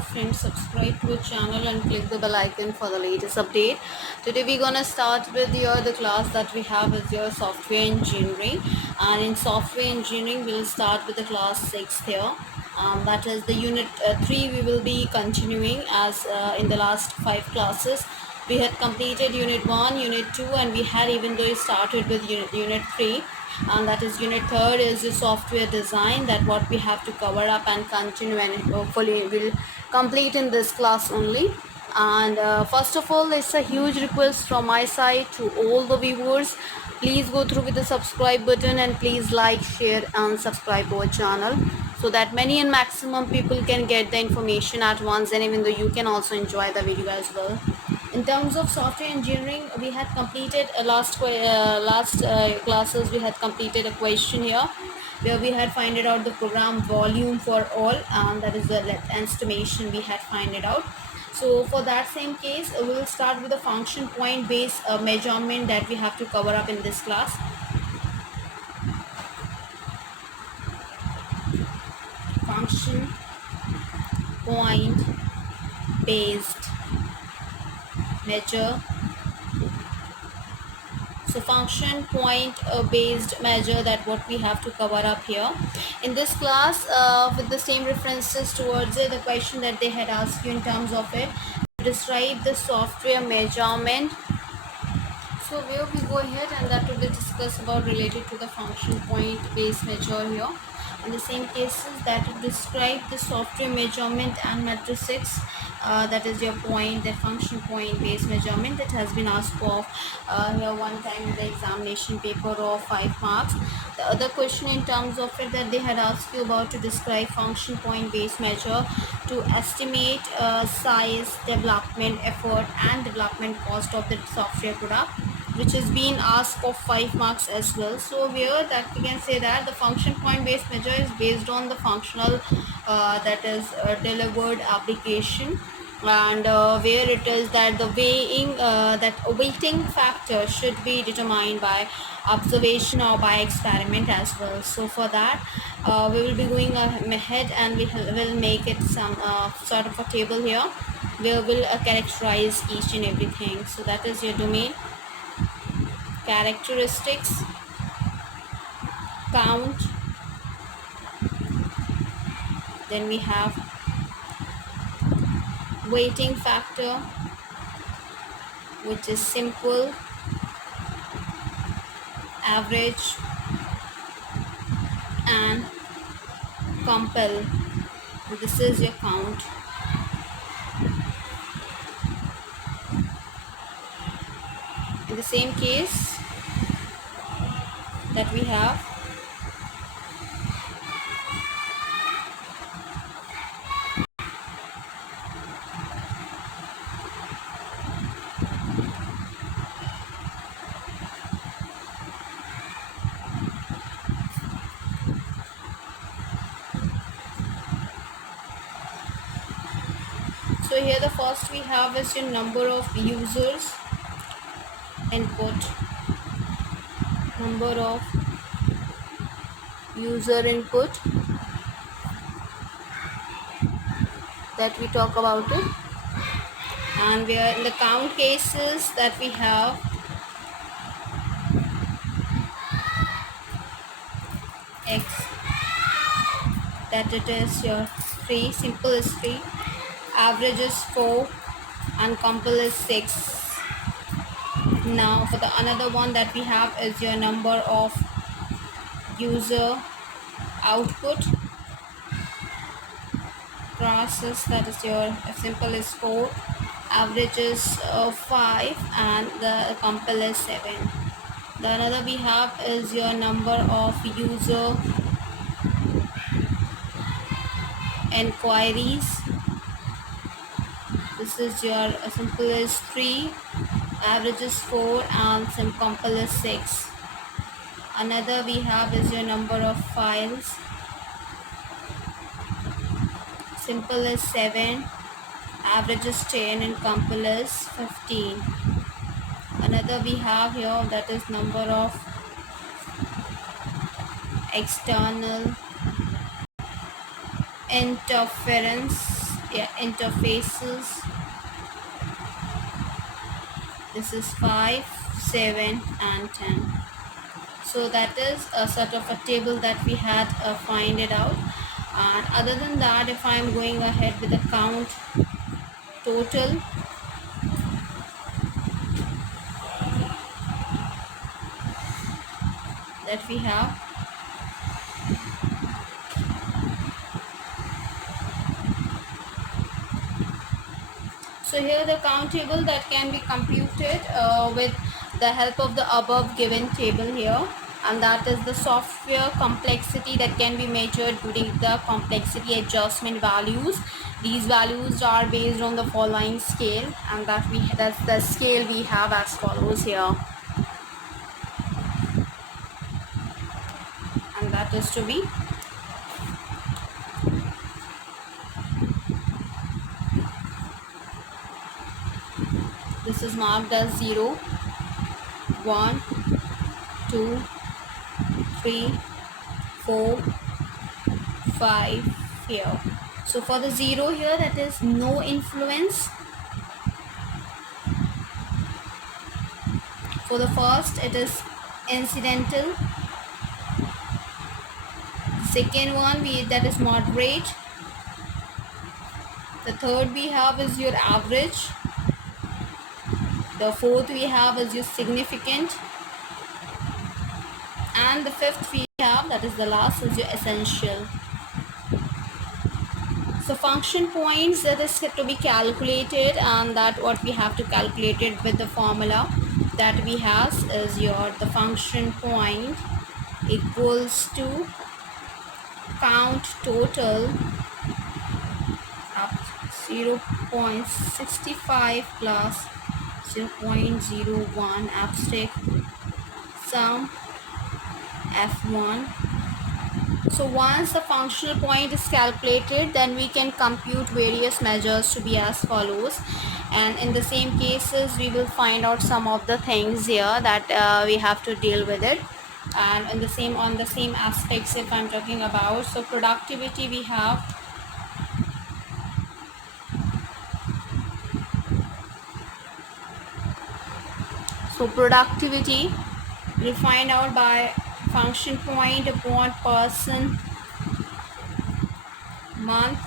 friends, subscribe to our channel and click the bell icon for the latest update. Today we're gonna start with the class that we have is your software engineering, and in software engineering we'll start with the class 6 here. That is the unit 3. We will be continuing as in the last 5 classes. We had completed unit 1, unit 2, and we had even though started with unit 3, and that is unit 3rd is the software design, that what we have to cover up and continue, and hopefully will complete in this class only. And first of all, it's a huge request from my side to all the viewers, please go through with the subscribe button and please like, share and subscribe our channel, so that many and maximum people can get the information at once, and even though you can also enjoy the video as well. In terms of software engineering, we had completed last classes. We had completed a question here where we had find it out the program volume for all, and that is the estimation we had find it out. So for that same case, we will start with the function point based measurement that we have to cover up in this class. Function point based measure. So function point based measure, that what we have to cover up here in this class, with the same references towards the question that they had asked you in terms of it. Describe the software measurement. So where we go ahead and that will be discussed about related to the function point based measure here. In the same cases, that will describe the software measurement and matrices, that is your point, the function point based measurement that has been asked for here one time in the examination paper of 5 marks. The other question in terms of it that they had asked you about to describe function point based measure to estimate size, development effort and development cost of the software product, which is being asked for 5 marks as well. So here that we can say that the function point based measure is based on the functional that is delivered application, and where it is that the weighing that weighting factor should be determined by observation or by experiment as well. So for that we will be going ahead and we will make it some sort of a table here where we'll characterize each and everything. So that is your domain, characteristics, count, then we have weighting factor, which is simple, average and compel. This is your count. In the same case that we have so here the first we have is your number of users input, number of user input that we talk about it, and we are in the count cases that we have x, that it is your 3, simple is 3, average is 4 and compel is 6. Now for the another one that we have is your number of user output process, that is your simple is 4, average is 5 and the compel is 7. The another we have is your number of user inquiries. This is your simple is 3, average is 4 and compel is 6. Another we have is your number of files, simple is 7, average is 10 and compel is 15. Another we have here, that is number of external interference Yeah, interfaces. This is 5, 7 and 10. So that is a sort of a table that we had find it out. And other than that, if I'm going ahead with the count total, that we have, so here the count table that can be computed with the help of the above given table here, and that is the software complexity that can be measured during the complexity adjustment values. These values are based on the following scale, and that's the scale we have as follows here, and that is to be, this is marked as 0, 1, 2, 3, 4, 5 here. So for the 0 here, that is no influence. For the first, it is incidental. Second one, that is moderate. The third we have is your average. The fourth we have is your significant. And the fifth we have, that is the last, is your essential. So function points, that is to be calculated, and that what we have to calculate it with the formula that we have is the function point equals to count total up 0.65 plus 0.01 abstract sum f1. So once the functional point is calculated, then we can compute various measures to be as follows, and in the same cases we will find out some of the things here that we have to deal with it. And on the same aspects, if I'm talking about, so productivity we have, so productivity we find out by function point upon person month.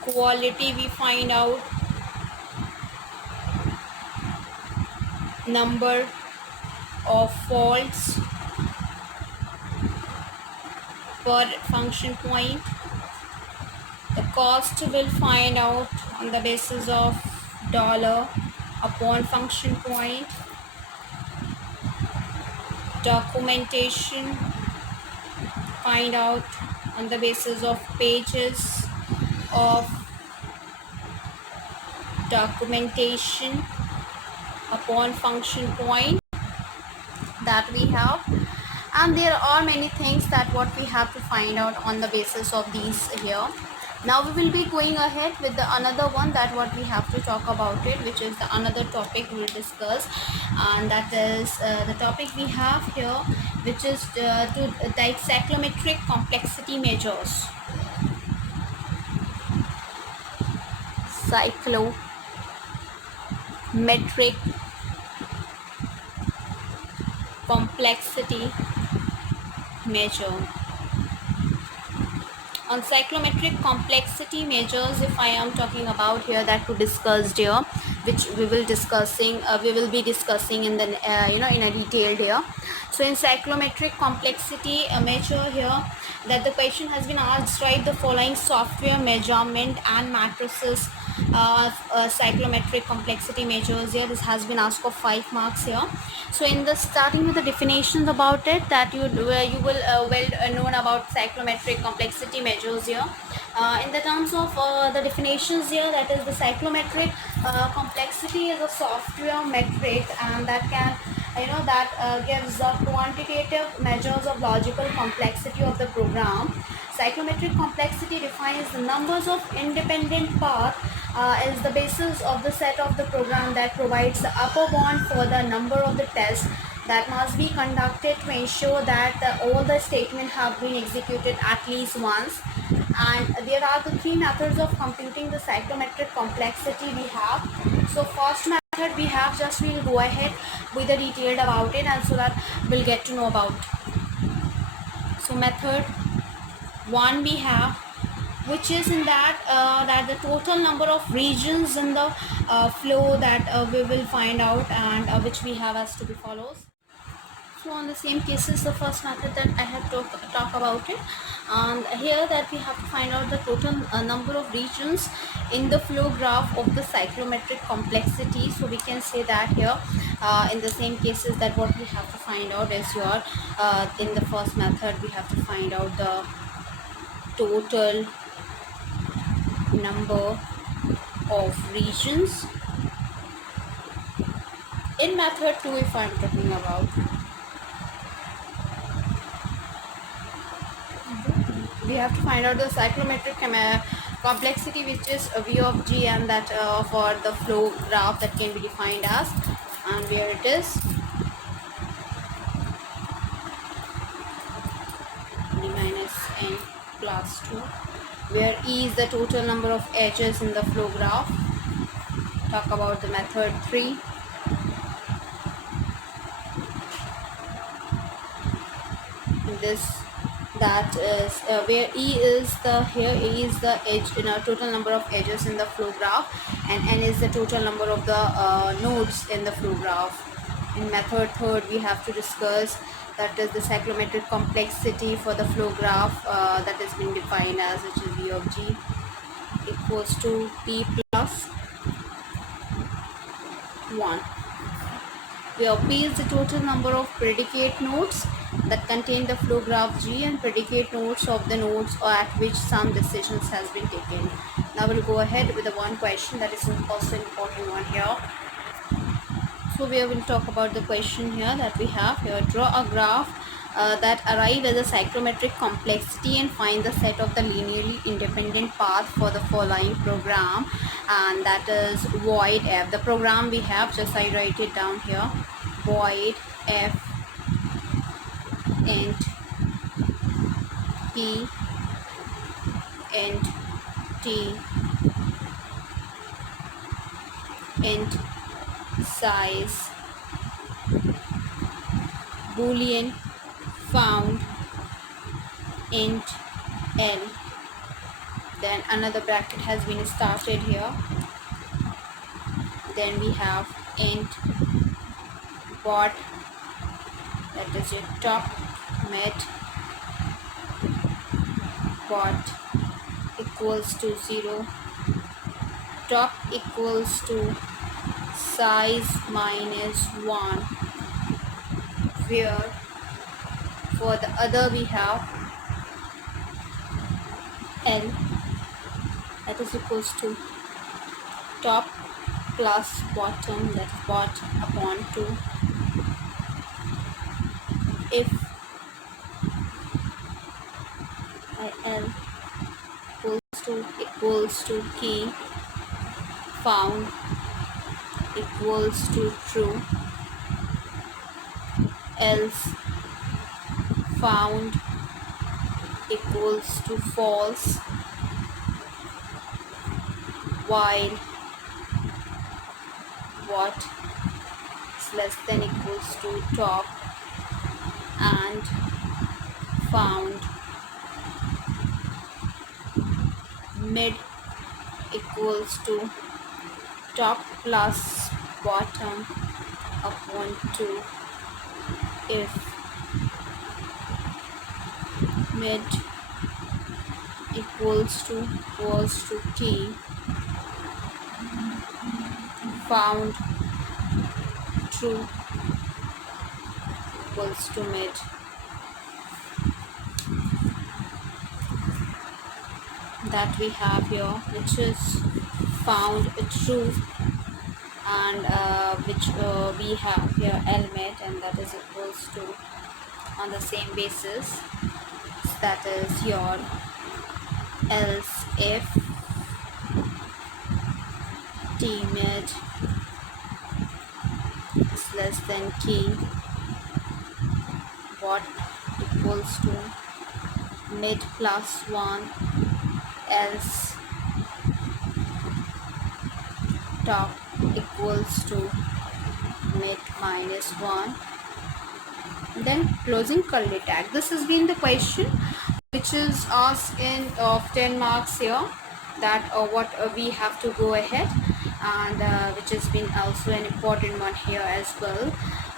Quality we find out number of faults per function point. The cost will find out on the basis of dollar upon function point. Documentation find out on the basis of pages of documentation upon function point that we have. And there are many things that what we have to find out on the basis of these here. Now we will be going ahead with the another one that what we have to talk about it, which is the another topic we will discuss, and that is the topic we have here, which is to the cyclometric complexity measures. Cyclometric complexity measure. On cyclometric complexity measures, if I am talking about here, that we discussed here, which we will be discussing in the in a detailed here. So in cyclometric complexity measure here, that the question has been asked, write the following software measurement and matrices cyclometric complexity measures here. This has been asked for 5 marks here. So in the starting with the definitions about it, that you will known about cyclometric complexity measures here. In the terms of the definitions here, that is the cyclometric complexity is a software metric, and that can gives the quantitative measures of logical complexity of the program. Psychrometric complexity defines the numbers of independent paths as the basis of the set of the program that provides the upper bound for the number of the tests that must be conducted to ensure that all the statements have been executed at least once. And there are the three methods of computing the psychrometric complexity we have. So first method we have, just we'll go ahead with the detailed about it, and so that we'll get to know about. So method one we have, which is in that that the total number of regions in the flow that we will find out, and which we have as to be follows. So on the same cases, the first method that I have talk about it, and here that we have to find out the total number of regions in the flow graph of the psychrometric complexity. So we can say that here in the same cases that what we have to find out is your in the first method we have to find out the total number of regions. In method 2, if I am talking about, we have to find out the psychrometric complexity, which is V of G, and that for the flow graph that can be defined as, and where it is D minus n plus 2, where E is the total number of edges in the flow graph. Talk about the method 3. This that is where E is the edge in a total number of edges in the flow graph, and N is the total number of the nodes in the flow graph. In method third we have to discuss that is the psychrometric complexity for the flow graph that has been defined as, which is V of G equals to P plus 1, where P is the total number of predicate nodes that contain the flow graph G, and predicate nodes of the nodes at which some decisions has been taken. Now we'll go ahead with the one question that is also important one here. So we will talk about the question here that we have here. Draw a graph that arrive at the psychrometric complexity and find the set of the linearly independent path for the following program, and that is void f. The program we have, just I write it down here, void f int p int t int size boolean found int l. Then another bracket has been started here. Then we have int bot, that is your top mid bot equals to 0, top equals to size minus 1, where for the other we have L, that is equals to top plus bottom, that is bot upon 2, if L equals to key found equals to true, else found equals to false, while what is less than equals to top, and found mid equals to top plus bottom upon 2 if mid equals to t, found true equals to mid. That we have here, which is found true, and which we have here L mid, and that is equals to, on the same basis, that is your else if t mid is less than key, bot equals to mid plus 1, else top equals to mid minus 1, then closing curly tag. This has been the question which is asked in of 10 marks here, that what we have to go ahead, and which has been also an important one here as well.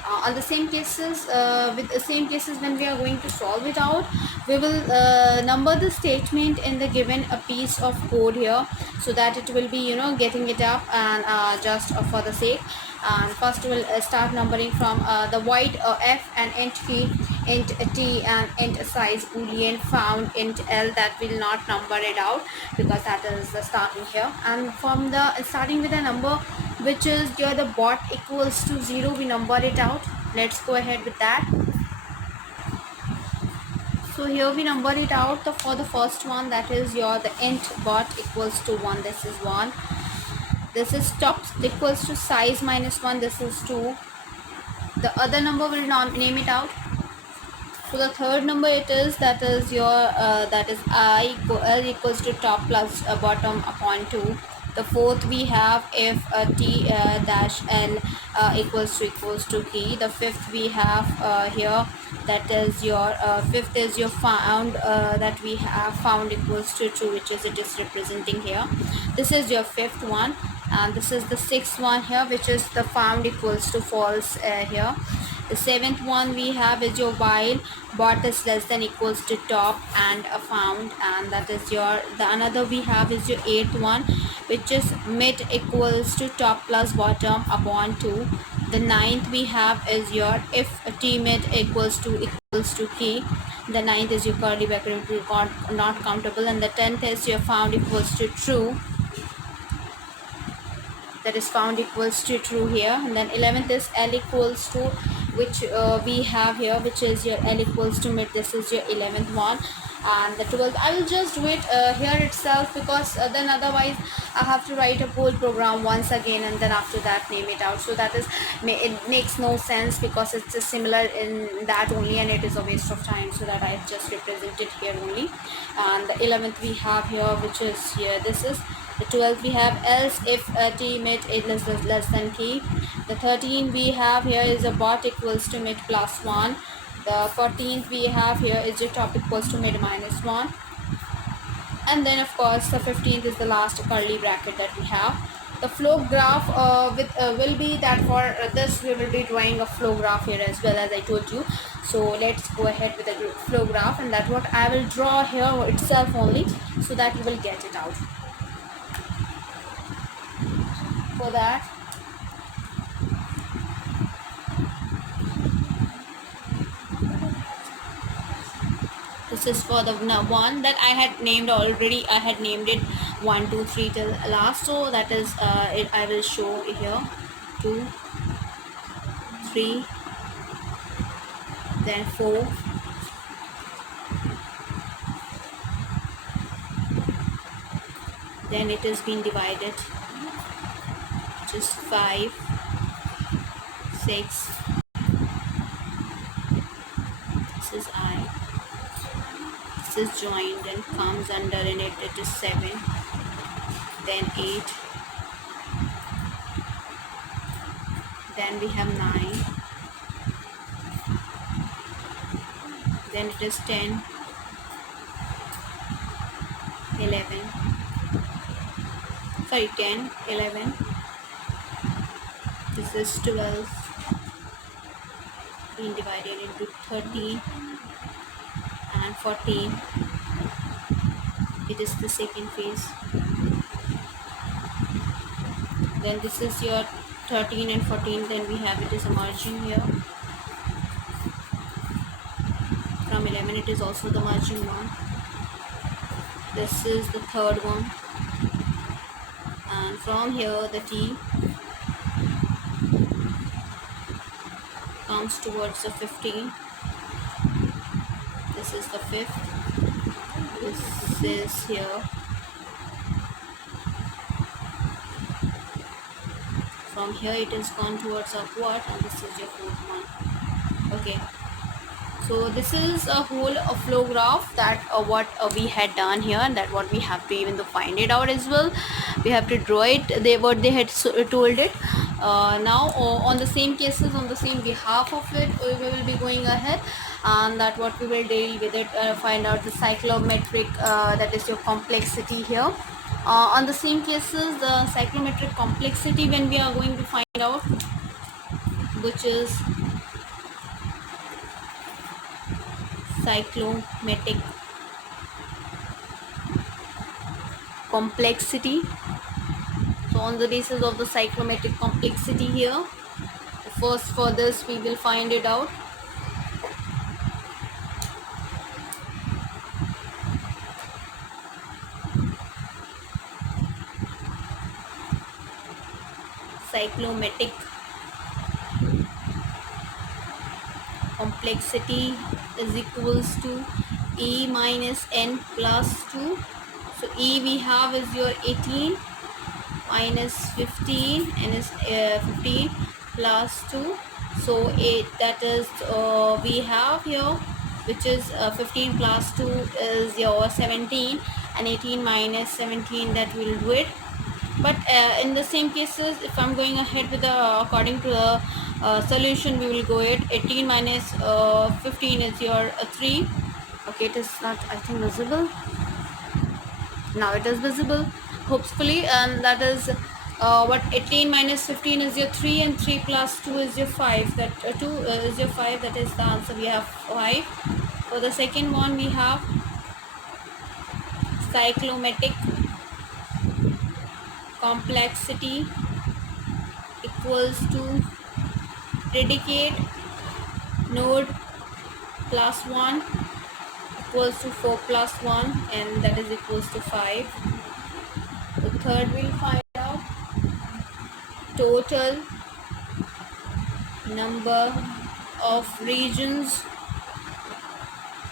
On the same cases, with the same cases, when we are going to solve it out, we will number the statement in the given a piece of code here, so that it will be, you know, getting it up, and just for the sake. And first we'll start numbering from the void f and int key, int t and int size boolean found int l, that will not number it out because that is the starting here. And from the starting with a number which is here the bot equals to 0, we number it out. Let's go ahead with that. So here we number it out for the first one, that is your the int bot equals to 1, this is 1. This is top equals to size minus 1, this is 2. The other number will not name it out. So the third number it is, that is your that is l equals to top plus bottom upon 2. The fourth we have if t dash l equals to key. The fifth we have here, that is your fifth is your found, that we have found equals to true, which is it is representing here. This is your fifth one, and this is the sixth one here, which is the found equals to false here. The seventh one we have is your while bot is less than equals to top and found, and that is your the another we have is your eighth one, which is mid equals to top plus bottom upon 2. The ninth we have is your if t mid equals to key. The ninth is your curly bracket not countable, and the 10th is your found equals to true, that is found equals to true here. And then 11th is l equals to, which we have here, which is your l equals to mid, this is your 11th one. And the 12th I will just do it here itself, because then otherwise I have to write a whole program once again, and then after that name it out. So that is, it makes no sense, because it's a similar in that only, and it is a waste of time, so that I have just represented here only. And the 11th we have here, which is here, this is the 12th we have else if t mid is less than key. The 13th we have here is a bot equals to mid plus 1. The 14th we have here is your top equals to mid minus 1. And then of course the 15th is the last curly bracket that we have. The flow graph will be that for this we will be drawing a flow graph here as well, as I told you. So let's go ahead with the flow graph, and that what I will draw here itself only, so that you will get it out. For that, this is for the one that I had named already. I had named it 1 2 3 till last, so that is it. I will show here 2 3, then 4, then it has been divided, just 5 6, this is I, this is joined and comes under in it, it is 7, then 8, then we have 9, then it is 10, 11, sorry 10, 11, this is 12, being divided into 13 and 14, it is the second phase. Then this is your 13 and 14, then we have it is emerging here. From 11 it is also the merging one. This is the third one, and from here the T comes towards the 15. This is the fifth, This is here. From here it is gone towards upward, and this is your fourth one. Okay, so this is a whole flow graph that what we had done here, and that what we have to even to find it out as well. We have to draw it, what they had told it. Now on the same cases, on the same behalf of it, we will be going ahead, and that what we will deal with it, find out the cyclometric, that is your complexity here. On the same cases, the cyclometric complexity, when we are going to find out, which is cyclometric complexity. So on the basis of the cyclometric complexity here, first for this we will find it out. Cyclometric complexity is equals to E minus N plus 2. So E we have is your 18 minus 15, and is 15 plus 2. So that is we have here, which is 15 plus 2 is your 17, and 18 minus 17, that will do it. But in the same cases, if I'm going ahead with the according to the solution, we will go it 18 minus 15 is your 3. Okay, it is not, I think, visible. Now it is visible, hopefully, and that is what 18 minus 15 is your 3, and 3 plus 2 is your 5. That 2 is your 5. That is the answer. We have 5. For the second one, we have cyclometric complexity equals to predicate node plus 1 equals to 4 plus 1, and that is equals to 5. The third we'll find out total number of regions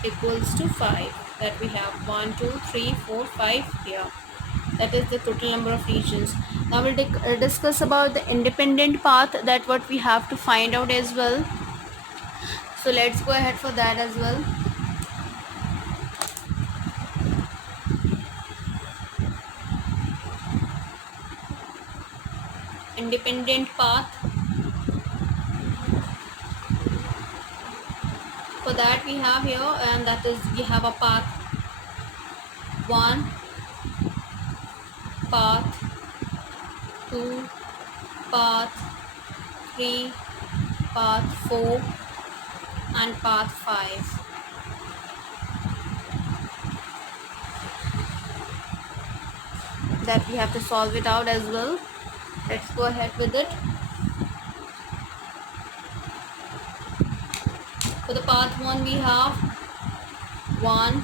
equals to 5. That we have 1, 2, 3, 4, 5 here. That is the total number of regions. Now we'll discuss about the independent path, that what we have to find out as well. So let's go ahead for that as well. Independent path. For that we have here, and that is we have a path 1, path 2, path 3, path 4, and path 5. That we have to solve it out as well. Let's go ahead with it. For the path 1 we have 1,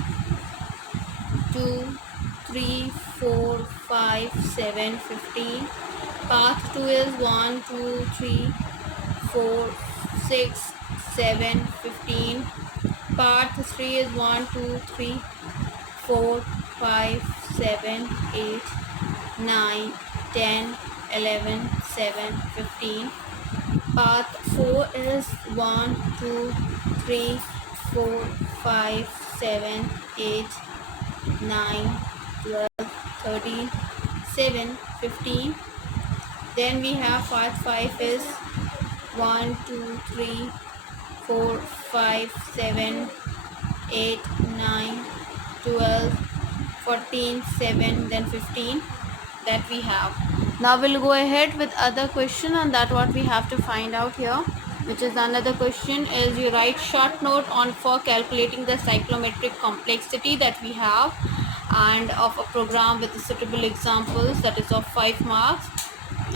2, 3, 4, 5, 7, 15. Path 2 is 1, 2, 3, 4, 6, 7, 15. Path 3 is 1, 2, 3, 4, 5, 7, 8, 9, 10, 11, 7, 15. Path 4 is 1, 2, 3, 4, 5, 7, 8, 9, 12, 13, 7, 15. Then we have path 5 is 1, 2, 3, 4, 5, 7, 8, 9, 12, 14, 7, then 15. That we have. Now we'll go ahead with other question, and that what we have to find out here, which is another question is you write short note on for calculating the cyclometric complexity that we have, and of a program with the suitable examples, that is of 5 marks,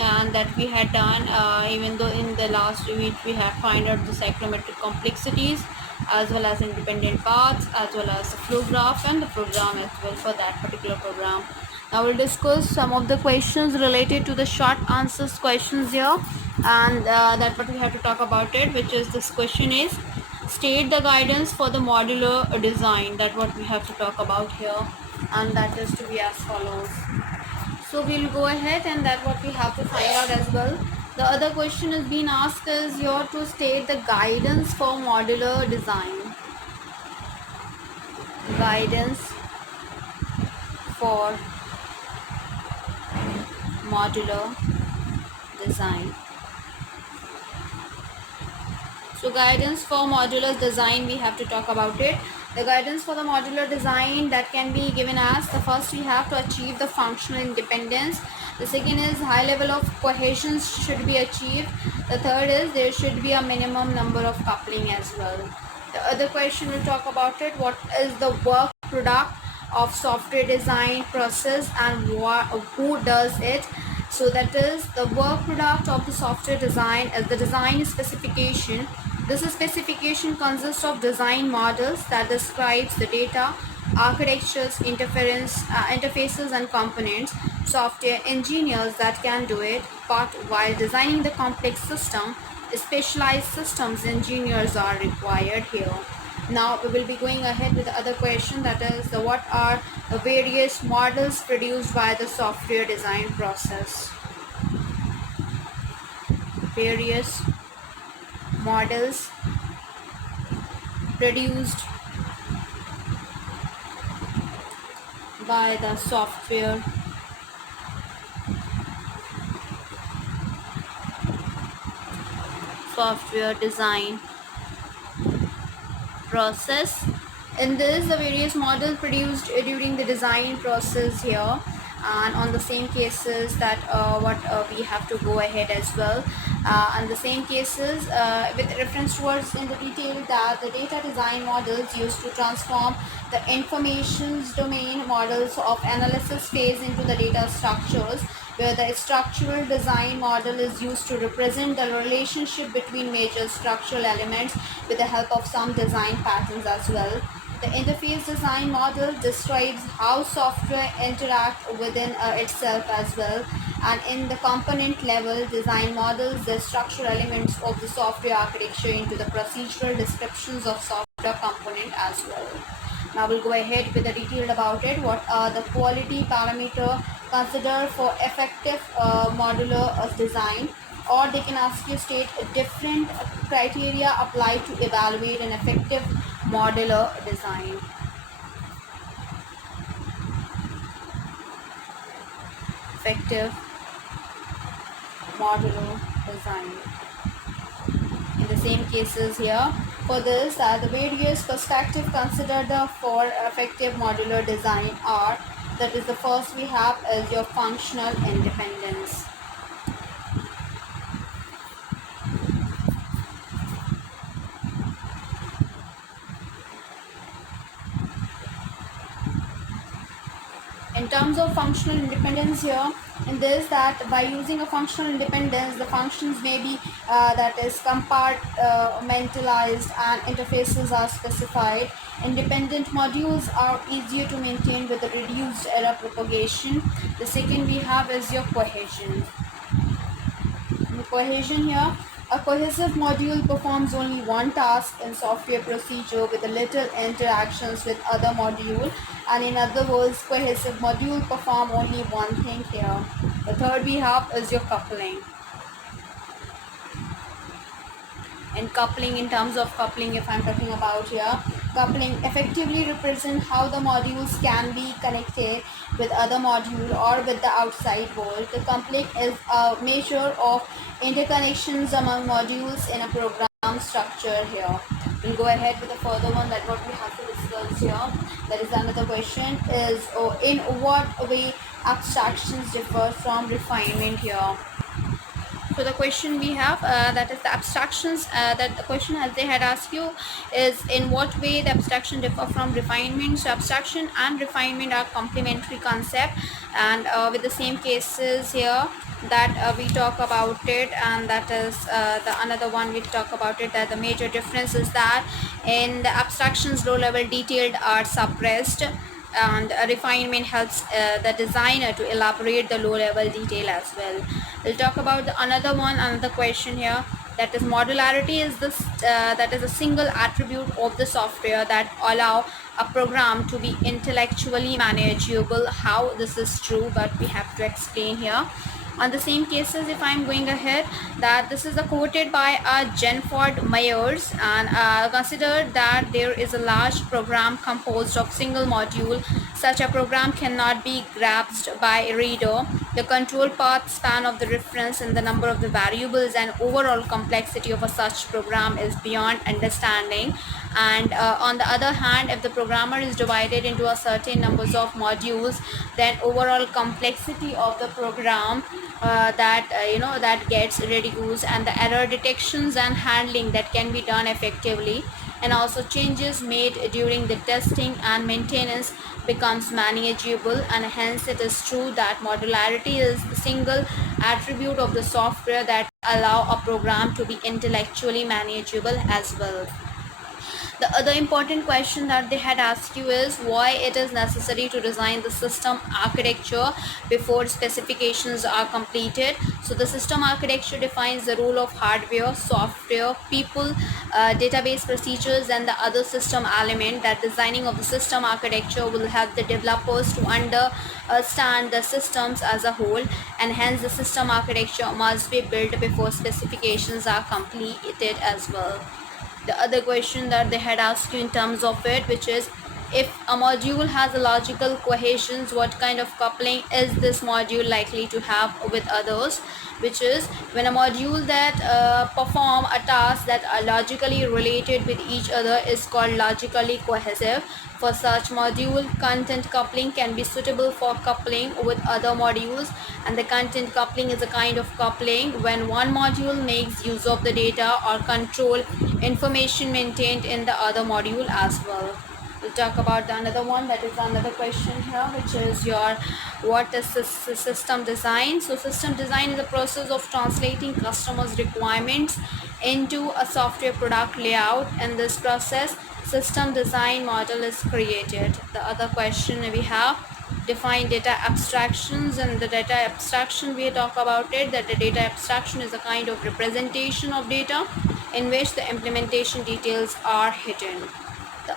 and that we had done, even though in the last week we had find out the cyclometric complexities as well as independent paths, as well as the flow graph and the program as well for that particular program. Now we'll discuss some of the questions related to the short answers questions here, and that what we have to talk about it, which is this question is state the guidance for the modular design, that what we have to talk about here, and that is to be as follows. So we'll go ahead and that what we have to find out as well. The other question is being asked is here to state the guidance for modular design. Guidance for modular design. So guidance for modular design, we have to talk about it. The guidance for the modular design that can be given as, the first we have to achieve the functional independence. The second is high level of cohesion should be achieved. The third is there should be a minimum number of coupling as well. The other question will talk about it. What is the work product of software design process and who does it? So that is the work product of the software design as the design specification. This specification consists of design models that describes the data, architectures, interfaces and components. Software engineers that can do it, but while designing the complex system, specialized systems engineers are required here. Now we will be going ahead with the other question, that is the what are the various models produced by the software design process. Various models produced by the software design process. In this, the various models produced during the design process here, and on the same cases that we have to go ahead as well, and the same cases with reference towards in the detail that the data design models used to transform the information's domain models of analysis phase into the data structures, where the structural design model is used to represent the relationship between major structural elements with the help of some design patterns as well. The interface design model describes how software interact within itself as well, and in the component level design models the structural elements of the software architecture into the procedural descriptions of software component as well. Now we'll go ahead with the detailed about it. What are the quality parameter considered for effective modular design? Or they can ask you state different criteria applied to evaluate an effective modular design. Effective modular design. In the same cases here, for this the various perspectives considered for effective modular design are, that is the first we have is your functional independence. In terms of functional independence here, in this that by using a functional independence, the functions may be that is compartmentalized and interfaces are specified. Independent modules are easier to maintain with the reduced error propagation. The second we have is your cohesion. Cohesion here, a cohesive module performs only one task in software procedure with little interactions with other module, and in other words cohesive module perform only one thing here. The third we have is your coupling. And coupling, in terms of coupling, if I'm talking about here, coupling effectively represent how the modules can be connected with other module or with the outside world. The coupling is a measure of interconnections among modules in a program structure here. We'll go ahead with the further one, that what we have to discuss here. There is another question is, in what way abstractions differ from refinement here? So the question we have that is the abstractions that the question as they had asked you is, in what way the abstraction differ from refinement. So abstraction and refinement are complementary concept, and with the same cases here that we talk about it, and that is the another one we talk about it, that the major difference is that in the abstractions low level detailed are suppressed, and refinement helps the designer to elaborate the low level detail as well. We'll talk about the another question here. That is, modularity is this that is a single attribute of the software that allow a program to be intellectually manageable. How this is true, but we have to explain here. On the same cases, if I'm going ahead, that this is quoted by Jenford Myers, and consider that there is a large program composed of single module. Such a program cannot be grasped by a reader. The control path span of the reference and the number of the variables and overall complexity of a such program is beyond understanding. And on the other hand, if the programmer is divided into a certain numbers of modules, then overall complexity of the program that gets reduced, and the error detections and handling that can be done effectively, and also changes made during the testing and maintenance becomes manageable. And hence it is true that modularity is the single attribute of the software that allow a program to be intellectually manageable as well. The other important question that they had asked you is why it is necessary to design the system architecture before specifications are completed. So the system architecture defines the role of hardware, software, people, database procedures, and the other system element. That designing of the system architecture will help the developers to understand the systems as a whole, and hence the system architecture must be built before specifications are completed as well. The other question that they had asked you in terms of it, which is, if a module has a logical cohesions, what kind of coupling is this module likely to have with others? Which is, when a module that perform a task that are logically related with each other is called logically cohesive. For such module, content coupling can be suitable for coupling with other modules, and the content coupling is a kind of coupling when one module makes use of the data or control information maintained in the other module as well. We'll talk about another one, that is another question here, which is your what is system design. So system design is the process of translating customers' requirements into a software product layout. In this process, system design model is created. The other question we have, define data abstractions. And the data abstraction, we talk about it, that the data abstraction is a kind of representation of data in which the implementation details are hidden.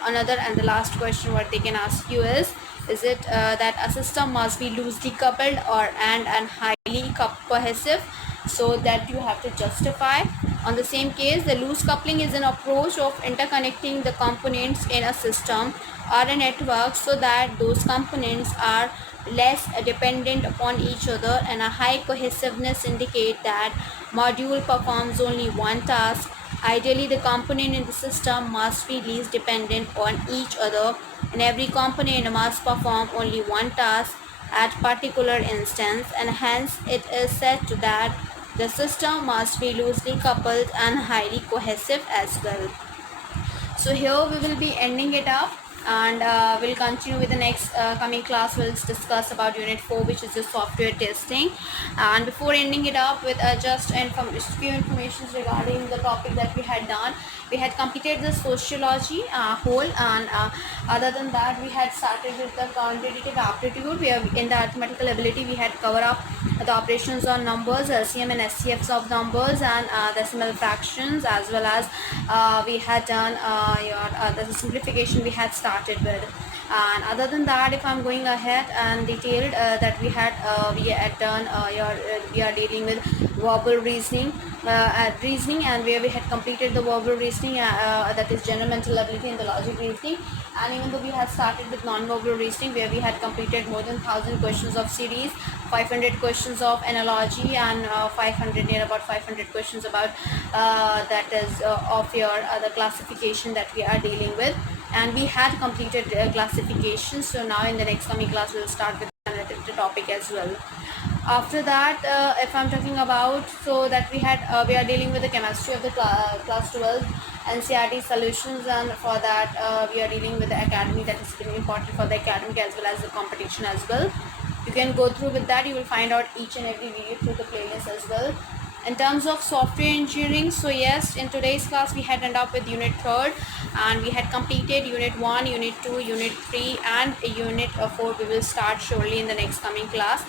Another and the last question what they can ask you is it that a system must be loosely coupled or and highly cohesive, so that you have to justify. On the same case, the loose coupling is an approach of interconnecting the components in a system or a network so that those components are less dependent upon each other, and a high cohesiveness indicate that module performs only one task. Ideally, the component in the system must be least dependent on each other, and every component must perform only one task at particular instance, and hence it is said that the system must be loosely coupled and highly cohesive as well. So here we will be ending it up, and we'll continue with the next coming class. We'll discuss about unit 4, which is the software testing. And before ending it up with just few information regarding the topic that we had done, we had completed the sociology whole, and other than that we had started with the quantitative aptitude. We have in the arithmetical ability we had covered up the operations on numbers, LCM and SCFs of numbers, and decimal fractions, as well as we had done the simplification we had started with. And other than that, if I'm going ahead and detailed that we had done we are dealing with verbal reasoning, and where we had completed the verbal reasoning, that is general mental ability and the logic reasoning. And even though we had started with non-verbal reasoning, where we had completed more than 1000 questions of series, 500 questions of analogy, and 500 near about 500 questions about that is of your the classification that we are dealing with. And we had completed classification. So now in the next coming class we'll start with another topic as well. After that, if I'm talking about, so that we are dealing with the chemistry of the class 12 NCERT solutions, and for that we are dealing with the academy. That is very important for the academic as well as the competition as well. You can go through with that. You will find out each and every video through the playlist as well. In terms of software engineering, so yes, in today's class we had ended up with unit 3rd, and we had completed unit 1, unit 2, unit 3, and unit 4 we will start shortly in the next coming class.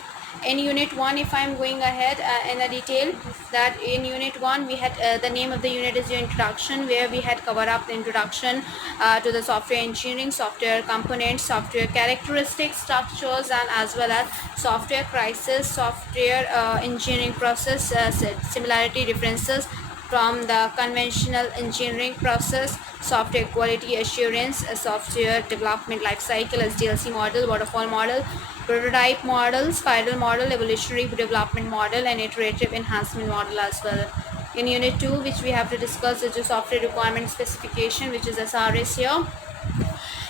In unit 1, if I'm going ahead in a detail, that in unit 1 we had the name of the unit is your introduction, where we had covered up the introduction to the software engineering, software components, software characteristics, structures, and as well as software crisis, software engineering process, similarity differences from the conventional engineering process, software quality assurance, software development life cycle, SDLC model, waterfall model, prototype model, spiral model, evolutionary development model, and iterative enhancement model as well. In unit 2, which we have to discuss, is the software requirement specification, which is SRS here.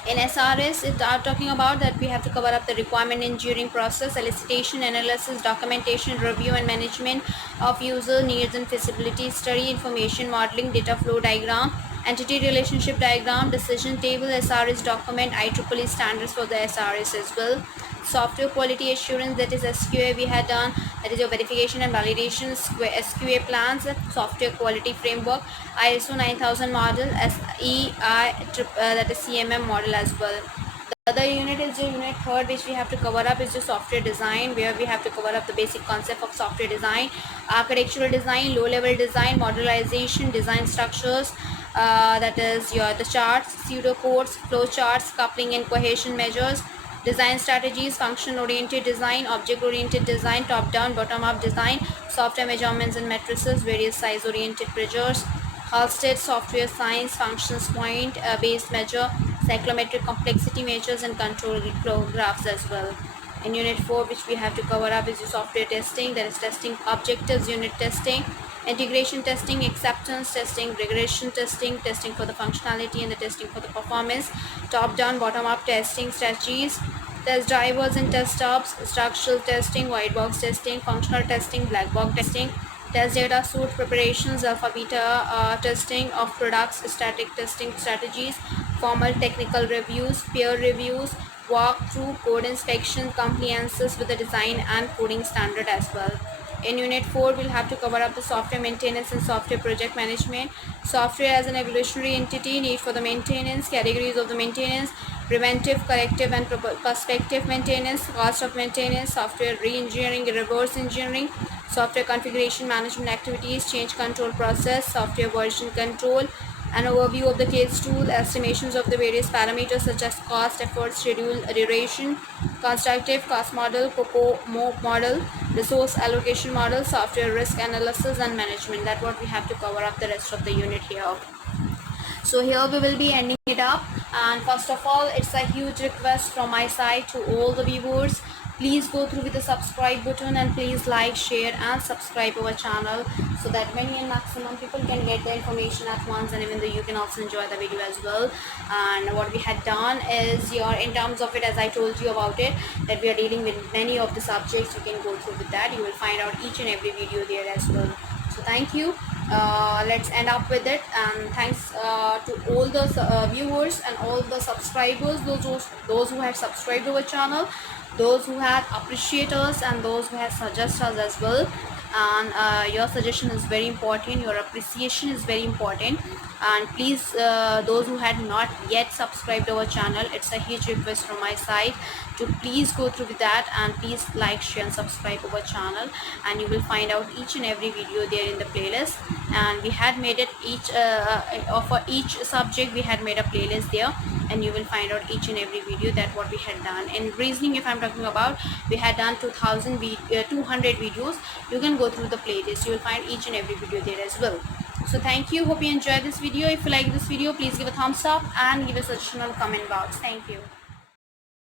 In SRS, it are talking about that we have to cover up the requirement engineering process, elicitation, analysis, documentation, review and management of user needs and feasibility study, information modeling, data flow diagram, entity relationship diagram, decision table, SRS document, IEEE standards for the SRS as well. Software quality assurance, that is SQA we had done, that is your verification and validation, SQA plans, software quality framework, ISO 9000 model, SEI, that is CMM model as well. The other unit is the unit 3rd, which we have to cover up is the software design, where we have to cover up the basic concept of software design, architectural design, low level design, modularization, design structures, that is the charts, pseudo codes, flow charts, coupling and cohesion measures, design strategies, function oriented design, object oriented design, top down, bottom up design, software measurements and matrices, various size oriented measures, Halstead software science, functions point based measure, cyclometric complexity measures, and control flow graphs as well. In unit 4, which we have to cover up, is the software testing, that is testing objectives, unit testing, integration testing, acceptance testing, regression testing, testing for the functionality and the testing for the performance, top down, bottom up testing strategies, test drivers and test stops, structural testing, white box testing, functional testing, black box testing, test data suite preparations, alpha beta testing of products, static testing strategies, formal technical reviews, peer reviews, walkthrough, code inspection, compliances with the design and coding standard as well. In unit 4, we'll have to cover up the software maintenance and software project management, software as an evolutionary entity, need for the maintenance, categories of the maintenance, preventive, corrective, and prospective maintenance, cost of maintenance, software re-engineering, reverse engineering, software configuration management activities, change control process, software version control, an overview of the case tool, estimations of the various parameters such as cost, effort, schedule, duration, constructive cost model, COCO model, resource allocation model, software risk analysis and management. That's what we have to cover up the rest of the unit here. So here we will be ending it up, and first of all, it's a huge request from my side to all the viewers, please go through with the subscribe button and please like, share and subscribe our channel, so that many and maximum people can get the information at once, and even though you can also enjoy the video as well. And what we had done is, in terms of it, as I told you about it, that we are dealing with many of the subjects, you can go through with that, you will find out each and every video there as well. So thank you. Let's end up with it, and thanks to all the viewers and all the subscribers, those who had subscribed to our channel, those who had appreciate us, and those who had suggest us as well. And your suggestion is very important, your appreciation is very important, and please, those who had not yet subscribed our channel, it's a huge request from my side to please go through with that, and please like, share and subscribe our channel, and you will find out each and every video there in the playlist. And we had made it for each subject we had made a playlist there, and you will find out each and every video that what we had done. In reasoning, if I'm talking about, we had done 200 videos. You can go through the playlist, you will find each and every video there as well. So thank you, hope you enjoyed this video. If you like this video, please give a thumbs up and give a suggestion on comment box. Thank you.